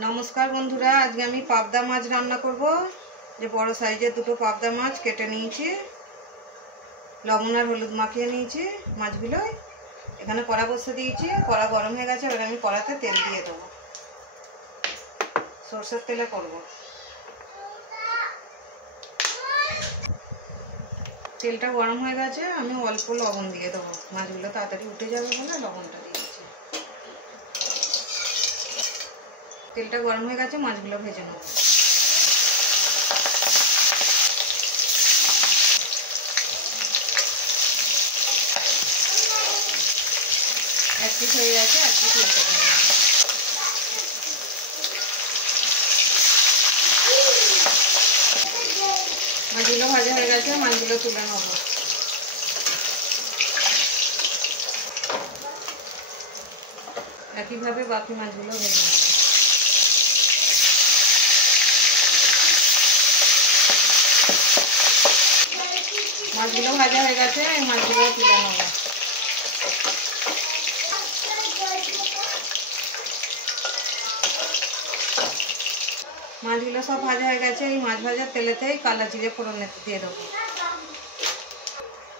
नमस्कार बंधुरा आज के आमी पाबदा माछ रान्ना करब। जो बड़ साइजेर दुटो पाबदा माछ केटे निয়েছি, लवण और हलुद माखिए निয়েছি माछगुलो। एखाने कड़ा बसिए दिয়েছি, कड़ा गरम हो गेছে। এবার আমি কড়াতে তেল দিয়ে দেব, সরষের তেলে করব। তেলটা গরম হয়ে গেছে, আমি অল্প লবণ দিয়ে দেব। মাছগুলো তাড়াতাড়ি উঠে যাবে বলে লবণটা দিয়েছি। তেলটা গরম হয়ে গেছে, মাছগুলো ভেজে নেব। এক পিস হয়ে গেছে, এক পিস উল্টে দেব। মাছগুলো ভাজা হয়ে গেছে, মাছগুলো তুলে নেব। একইভাবে বাকি মাছগুলো ভেজে নেব। মাছগুলো ভাজা হয়ে গেছে, এই মাছগুলো তুলে নেব। মাছগুলো সব ভাজা হয়ে গেছে, এই মাছ ভাজার তেলেতেই কালো জিরে ফোড়ন দিয়ে দেবো।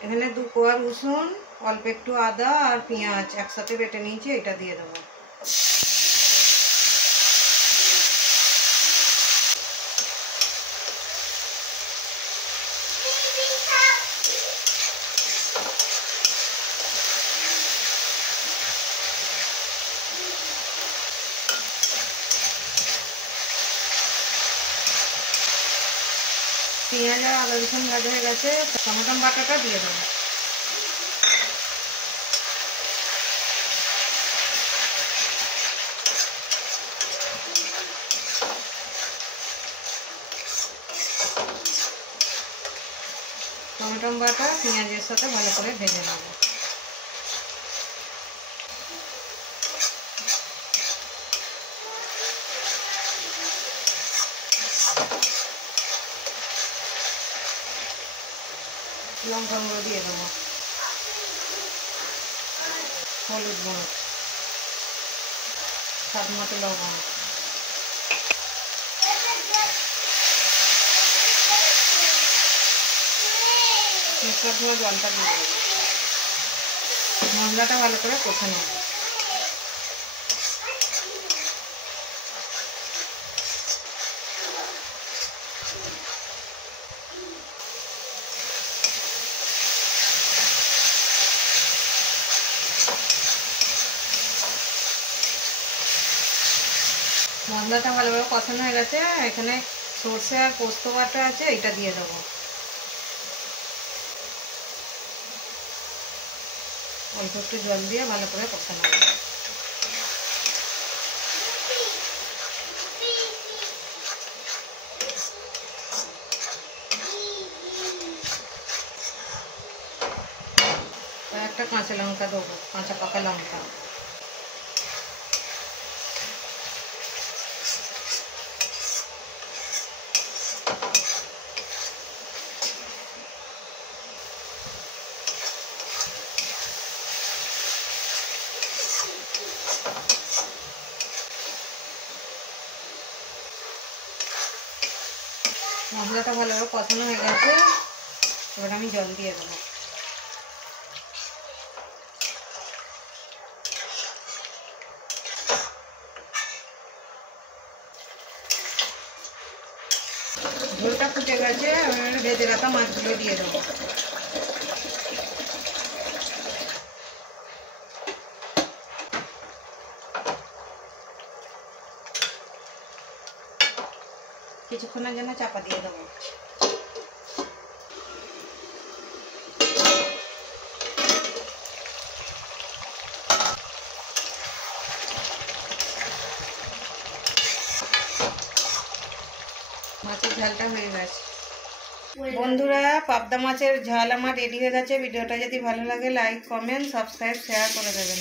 এখানে 2 কোয়া রসুন, অল্প একটু আদা আর পেঁয়াজ একসাথে বেটে নিয়েছি, এটা দিয়ে দেবো। পেঁয়াজ আর আদা রসুন ভাজা হয়ে গেছে, টমেটো বাটাটা দিয়ে দেবো। টমেটো বাটা পেঁয়াজের সাথে ভালো করে ভেজে নেব। লঙ্কা গুঁড়ো দিয়ে দেবো, হলুদ গুঁড়ো, স্বাদ মতো লবণ, মিক্সার ধোয়া জলটা দিয়ে দেবো। মশলাটা ভালো করে কষে নেব। মশলাটা ভালোভাবে কষানো হয়ে গেছে, এখানে সরষে আর পোস্ত বাটা আছে, এটা দিয়ে দেবো। অল্প একটু জল দিয়ে ভালো করে কষানো হবে। একটা কাঁচা লঙ্কা দেবো, কাঁচা পাকা লঙ্কা। মশলাটা ভালোভাবে কষানো হয়ে গেছে, এবার আমি জল দিয়ে দেবো। ঝোলটা ফুটে গেছে, আমি ভেজে রাখা মাছগুলো দিয়ে দেবো। কিছুক্ষণের জন্য চাপা দিয়ে দেবো। মাছের ঝালটা হয়ে গেছে। বন্ধুরা, পাবদা মাছের ঝাল আমার রেডি হয়ে গেছে। ভিডিওটা যদি ভালো লাগে লাইক, কমেন্ট, সাবস্ক্রাইব, শেয়ার করে দেবেন।